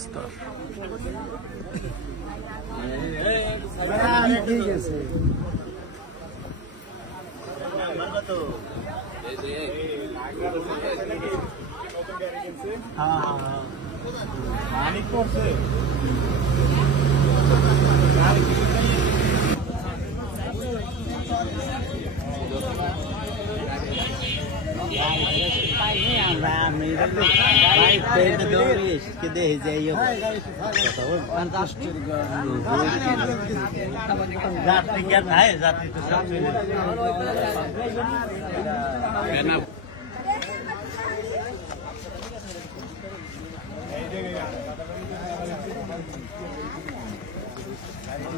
Star ঠিক আছে অনেক করছে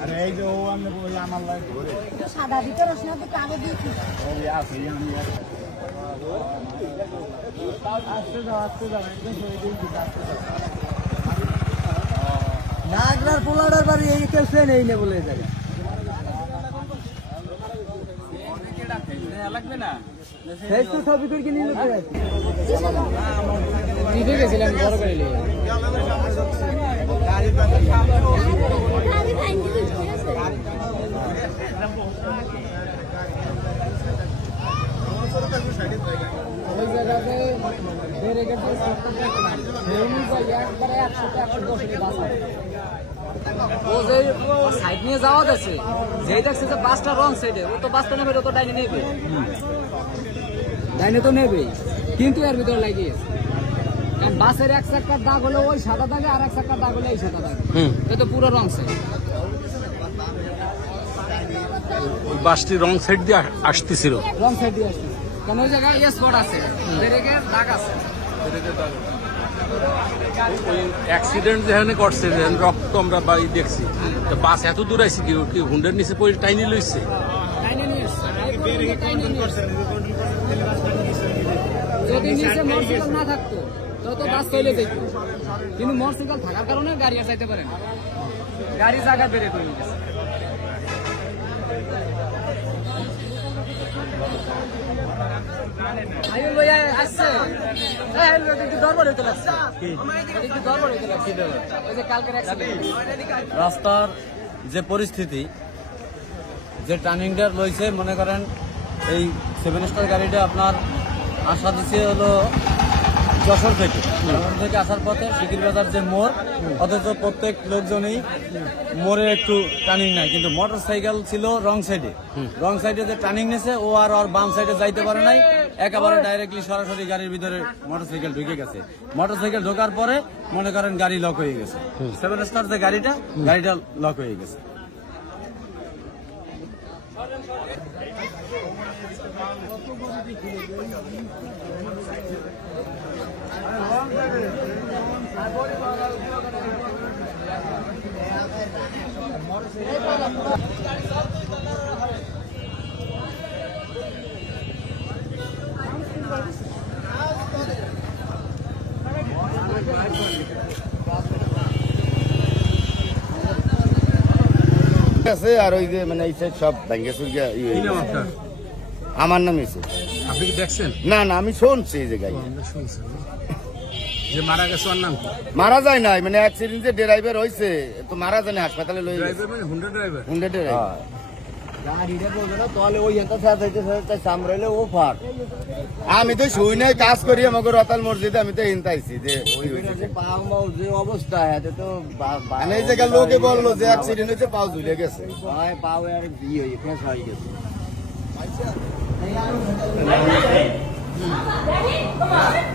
अरे जो हमने वो यामा लाइट हो रहे तो सादा भीतर उसने तो कागज दी थी ओ या सही हम यार आस्ते जा एकदम सोई दिन की बात नागरार पोलाडार बारे এই কেউ নেই না বলে যায় केड़ा खेलने লাগবে না সেই তো ছবি করে নিয়ে যেতে আছে দিতে গেছিলাম বড় করে নিয়ে गाड़ी फाइन दी थी ওই জায়গাতে বের একে দিয়ে সেরুনি বা একবারে 100 বাস ও যে সাইড নিয়ে যাওয়া যাচ্ছে যেই দেখছে যে বাসটা রং সাইডে ও তো বাসটা নেবে ও তো ডাইনে নেবে ডাইনে তো নেবেই কিন্তু এর ভিতরে লাগিয়ে কারণ বাসের এক চাকার দাগ হলে ওই সাদা দাগে আর এক চাকার দাগ হলে এই সাদা দাগে এটা তো পুরো রং সাইড ওই বাসটি রং সাইড দিয়ে আসতেছিল রং সাইড দিয়ে আসছে কারণ ওই জায়গায় স্পট আছে ব্রেকের দাগ আছে ওই অ্যাক্সিডেন্ট যেখানে করছে রক্ত আমরা বাড়ি দেখছি তো বাস এত দূর আইসি কি হুন্ডের নিচে পড়ে টাইনি লইছে যদি নিচে মোটরসাইকেল না থাকতো তো বাস চলে যেত কিন্তু মোটরসাইকেল থাকার কারণে গাড়ি আর যাইতে পারে না গাড়ি জায়গা বেড়ে করে গেছে আয়ুল ভাই আসছে একটু দরবার হইতে লাগছে একটু দরবার হইতে লাগছে ওই যে কালকের অ্যাক্সিডেন্ট রাস্তার যে পরিস্থিতি যে টার্নিংটা লইছে মনে করেন এই 7 স্টার গাড়িটা আপনার আশা দিচ্ছে হলো যশোর থেকে আসার পথে শিকির বাজার যে মোড় অথচ প্রত্যেক লোকজনই মোড়ে একটু টার্নিং নাই কিন্তু মোটর সাইকেল ছিল রং সাইডে যে টার্নিং নিয়েছে ও আর ওর বাম সাইডে যাইতে পারে নাই একেবারে ডাইরেক্টলি সরাসরি গাড়ির ভিতরে মোটর সাইকেল ঢুকে গেছে মোটর সাইকেল ঢোকার পরে মনে করেন গাড়ি লক হয়ে গেছে 7 স্টার যে গাড়িটা লক হয়ে গেছে আছে আর ওই যে মানে এই সব ভেঙে চুরগে আমার নাম এসে আপনি কি দেখছেন না না আমি শুনছি এই জায়গায় যে মারা গেছে ওর নাম কি মারা যায় নাই মানে অ্যাক্সিডেন্ট যে ড্রাইভার হইছে তো মারা যায় না হাসপাতালে লই ড্রাইভার মানে হুন্ডা ড্রাইভার গাড়িটা বলবে না তাহলে ওই এত সাথে সামরাইলে ও ফাট আমি তো শুই নাই কাজ করি আমাকে রতাল মসজিদে আমি তো হিনতাইছি যে ওই হইছে পাও যে অবস্থা আছে তো মানে এই জায়গা লোকে বললো যে অ্যাক্সিডেন্ট হয়েছে পাও ঝুলে গেছে পাও আর বিয়ে হয়ে ফেস হয়ে গেছে Ready? Come on.